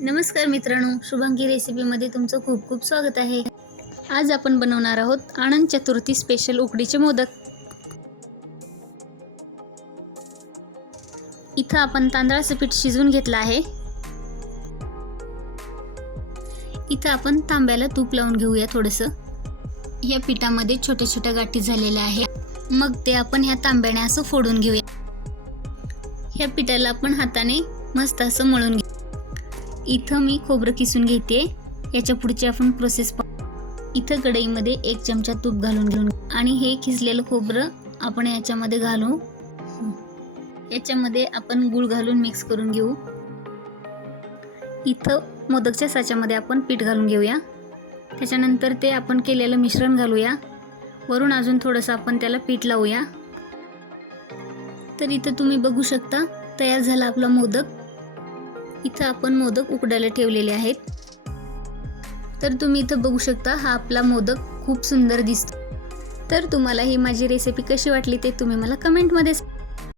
नमस्कार मित्रांनो, शुभांगी रेसिपीमध्ये तुमचं खूप खूप स्वागत आहे। आज आपण बनवणार आहोत अनंत चतुर्थी स्पेशल उकडीचे मोदक। इथं आपण तांदळाचं पीठ शिजवून घेतलं आहे। इथं आपण तांब्याला तूप लावून घेऊया थोडंसं। या पिठामध्ये छोट्या छोट्या गाठी झालेल्या आहेत, मग ते आपण ह्या तांब्याने असं फोडून घेऊया। ह्या पिठाला आपण हाताने मस्त असं मळून घेऊ। इथं मी खोबरं किसून घेते। याच्या पुढची आपण प्रोसेस इथं कढईमध्ये 1 चमचा तूप घालून घेऊन आणि हे किसलेलं खोबरं आपण याच्यामध्ये घालू। याच्यामध्ये आपण गूळ घालून मिक्स करून घेऊ। इथं मोदकच्या साच्यामध्ये आपण पीठ घालून घेऊया। त्याच्यानंतर ते आपण केलेलं मिश्रण घालूया। वरून अजून थोडंसं आपण त्याला पीठ लावूया। तर इथं तुम्ही बघू शकता तयार झाला आपला मोदक। इथं आपण मोदक उकडायला ठेवलेले आहेत। तर तुम्ही इथं बघू शकता हा आपला मोदक खूप सुंदर दिसतो। तर तुम्हाला ही माझी रेसिपी कशी वाटली ते तुम्ही मला कमेंटमध्ये